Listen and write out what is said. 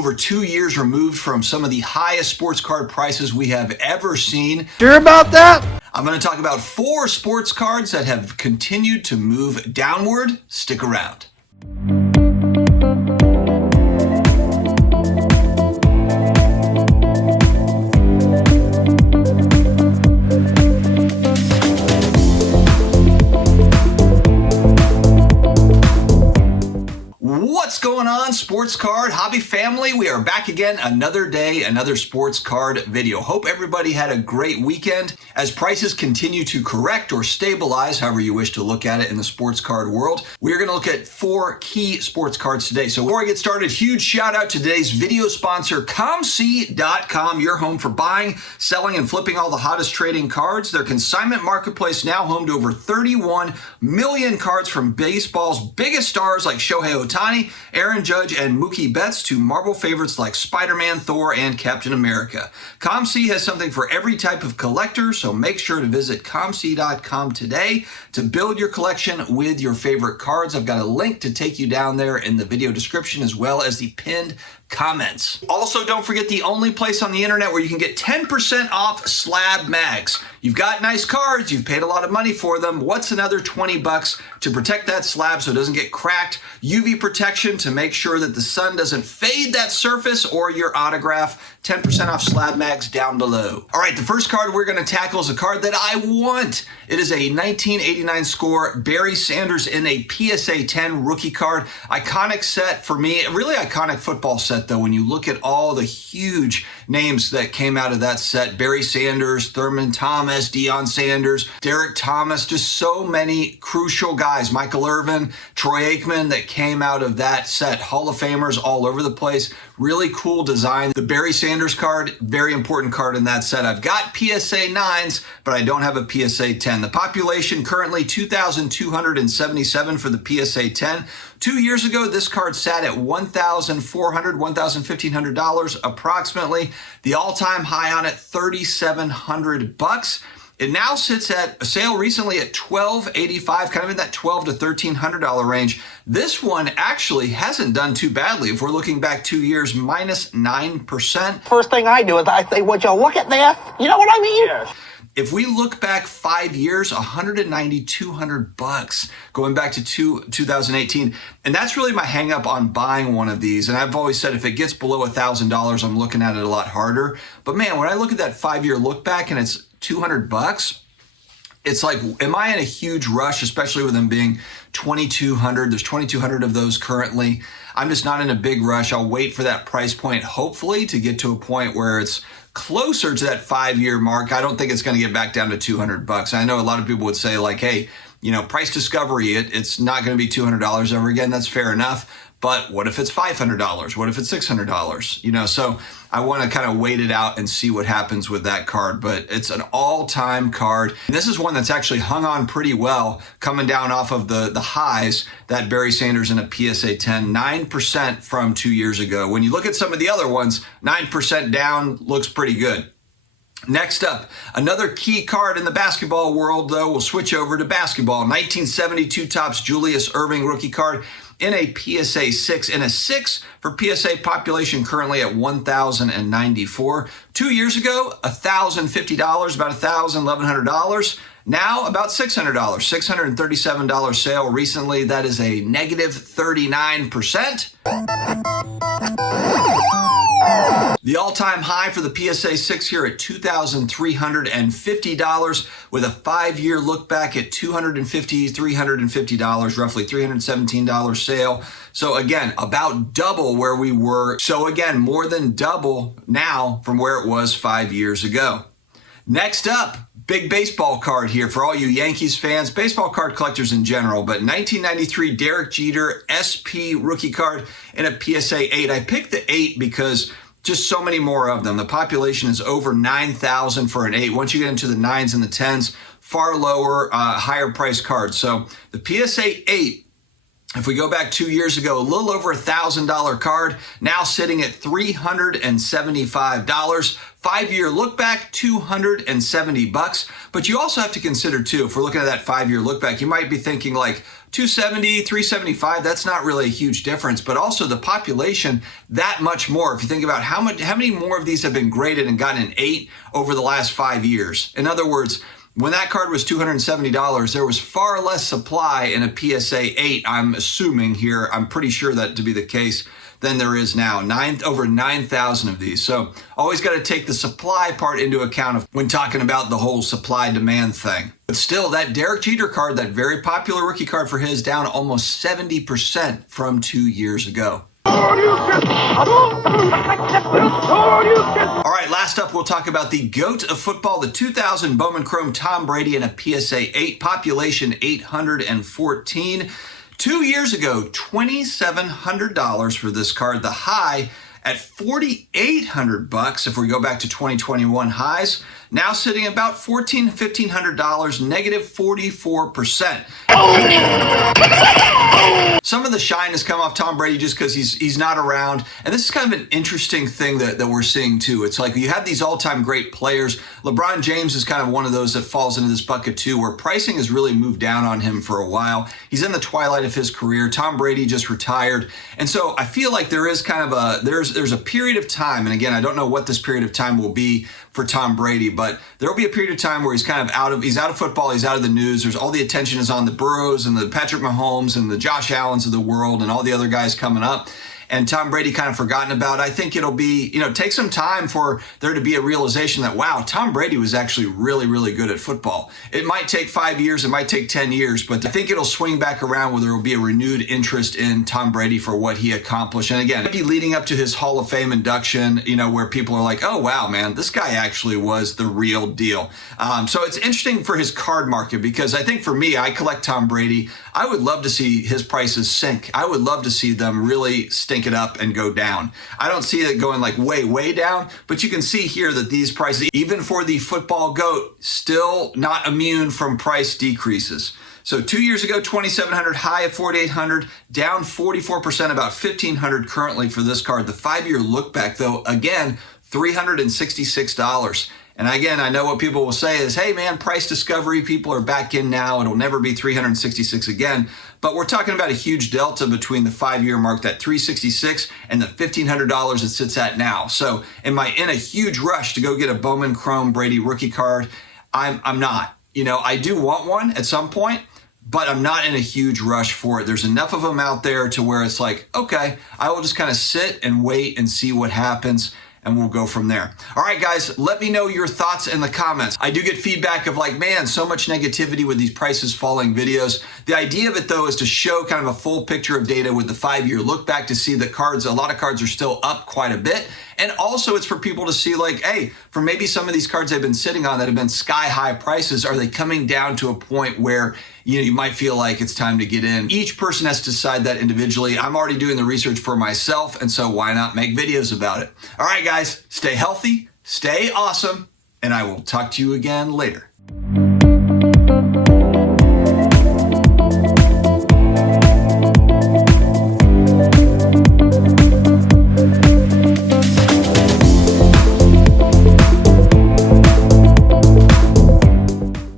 over 2 years removed from some of the highest sports card prices we have ever seen. Sure about that? I'm going to talk about 4 sports cards that have continued to move downward. Stick around. What's going on, sports card hobby family? We are back again, another day, another sports card video. Hope everybody had a great weekend. As prices continue to correct or stabilize, however you wish to look at it in the sports card world, we're going to look at 4 key sports cards today. So before I get started, huge shout out to today's video sponsor, COMC.com, your home for buying, selling, and flipping all the hottest trading cards. Their consignment marketplace now home to over 31 million cards from baseball's biggest stars like Shohei Ohtani, Aaron Judge, and Mookie Betts to Marvel favorites like Spider-Man, Thor, and Captain America. COMC has something for every type of collector, so make sure to visit COMC.com today to build your collection with your favorite cards. I've got a link to take you down there in the video description as well as the pinned comments. Also, don't forget the only place on the internet where you can get 10% off SlabMags. You've got nice cards, you've paid a lot of money for them. What's another 20 bucks to protect that slab so it doesn't get cracked? UV protection to make sure that the sun doesn't fade that surface or your autograph. 10% off SlabMags down below. All right, the first card we're going to tackle is a card that I want. It is a 1989 score Barry Sanders in a PSA 10 rookie card. Iconic set for me, really iconic football set though. When you look at all the huge names that came out of that set, Barry Sanders, Thurman Thomas, Deion Sanders, Derek Thomas, just so many crucial guys. Michael Irvin, Troy Aikman that came out of that set. Hall of Famers all over the place. Really cool design. The Barry Sanders card, very important card in that set. I've got PSA 9s, but I don't have a PSA 10. The population currently 2,277 for the PSA 10. 2 years ago, this card sat at $1,400, $1,500 approximately. The all-time high on it, $3,700. It now sits at a sale recently at $1,285, kind of in that $1,200 to $1,300 range. This one actually hasn't done too badly. If we're looking back 2 years, minus 9%. First thing I do is I say, would you look at this? You know what I mean? Yes. If we look back 5 years, $190, $200 going back to 2018. And that's really my hang up on buying one of these. And I've always said if it gets below $1,000, I'm looking at it a lot harder. But man, when I look at that 5-year look back and it's $200, it's like, am I in a huge rush, especially with them being 2,200? There's 2,200 of those currently. I'm just not in a big rush. I'll wait for that price point, hopefully, to get to a point where it's closer to that 5-year mark. I don't think it's going to get back down to $200. I know a lot of people would say like, hey, you know, price discovery, it's not going to be $200 ever again. That's fair enough. But what if it's $500? What if it's $600? You know, so I want to kind of wait it out and see what happens with that card. But it's an all-time card. And this is one that's actually hung on pretty well, coming down off of the highs that Barry Sanders in a PSA 10, 9% from 2 years ago. When you look at some of the other ones, 9% down looks pretty good. Next up, another key card in the basketball world, though, we'll switch over to basketball. 1972 Topps Julius Erving rookie card in a PSA 6, and a 6 for PSA population currently at 1,094. 2 years ago, $1,050, about $1,000, $1,100. Now about $600, $637 sale recently. That is a negative 39%. The all-time high for the PSA 6 here at $2,350 with a 5-year look back at $250, $350, roughly $317 sale. So again, about double where we were. So again, more than double now from where it was 5 years ago. Next up, big baseball card here for all you Yankees fans, baseball card collectors in general, but 1993 Derek Jeter SP rookie card in a PSA 8. I picked the 8 because just so many more of them. The population is over 9,000 for an 8. Once you get into the 9s and the 10s, far lower, higher price cards. So the PSA 8, if we go back 2 years ago, a little over $1,000 card, now sitting at $375. 5-year look back, $270. But you also have to consider too, if we're looking at that 5-year look back, you might be thinking like 270, 375, that's not really a huge difference, but also the population that much more. If you think about how many more of these have been graded and gotten an 8 over the last 5 years. In other words, when that card was $270, there was far less supply in a PSA 8, I'm assuming here, I'm pretty sure that to be the case, than there is now. Over 9,000 of these. So always got to take the supply part into account when talking about the whole supply-demand thing. But still, that Derek Jeter card, that very popular rookie card for his, down almost 70% from 2 years ago. All right, last up, we'll talk about the GOAT of football, the 2000 Bowman Chrome Tom Brady in a PSA 8, population 814. 2 years ago, $2,700 for this card. The high at $4,800 if we go back to 2021 highs. Now sitting about $1,400, $1,500, negative 44%. Some of the shine has come off Tom Brady just because he's not around. And this is kind of an interesting thing that we're seeing too. It's like you have these all-time great players. LeBron James is kind of one of those that falls into this bucket too, where pricing has really moved down on him for a while. He's in the twilight of his career. Tom Brady just retired. And so I feel like there is kind of there's a period of time, and again, I don't know what this period of time will be for Tom Brady, but there will be a period of time where he's kind of out of football, he's out of the news. There's all the attention is on the Burrows and the Patrick Mahomes and the Josh Allens of the world and all the other guys coming up. And Tom Brady kind of forgotten about. I think it'll be, take some time for there to be a realization that, wow, Tom Brady was actually really, really good at football. It might take 5 years, it might take 10 years, but I think it'll swing back around where there will be a renewed interest in Tom Brady for what he accomplished. And again, maybe leading up to his Hall of Fame induction, where people are like, oh, wow, man, this guy actually was the real deal. So it's interesting for his card market because I think for me, I collect Tom Brady. I would love to see his prices sink. I would love to see them really stink it up and go down. I don't see it going like way down, but you can see here that these prices, even for the football GOAT, still not immune from price decreases. So 2 years ago, 2,700, high of 4,800, down 44%, about 1,500 currently for this card. The 5-year look back though, again, $366. And again, I know what people will say is, hey man, price discovery, people are back in now. It'll never be 366 again. But we're talking about a huge delta between the 5-year mark, that 366, and the $1,500 it sits at now. So am I in a huge rush to go get a Bowman Chrome Brady rookie card? I'm not. I do want one at some point, but I'm not in a huge rush for it. There's enough of them out there to where it's like, okay, I will just kind of sit and wait and see what happens. And we'll go from there. All right, guys, let me know your thoughts in the comments. I do get feedback of like, man, so much negativity with these prices falling videos. The idea of it, though, is to show kind of a full picture of data with the 5-year look back to see that a lot of cards are still up quite a bit. And also it's for people to see like, hey, for maybe some of these cards they've been sitting on that have been sky high prices, are they coming down to a point where you might feel like it's time to get in? Each person has to decide that individually. I'm already doing the research for myself, and so why not make videos about it? All right, guys, stay healthy, stay awesome, and I will talk to you again later.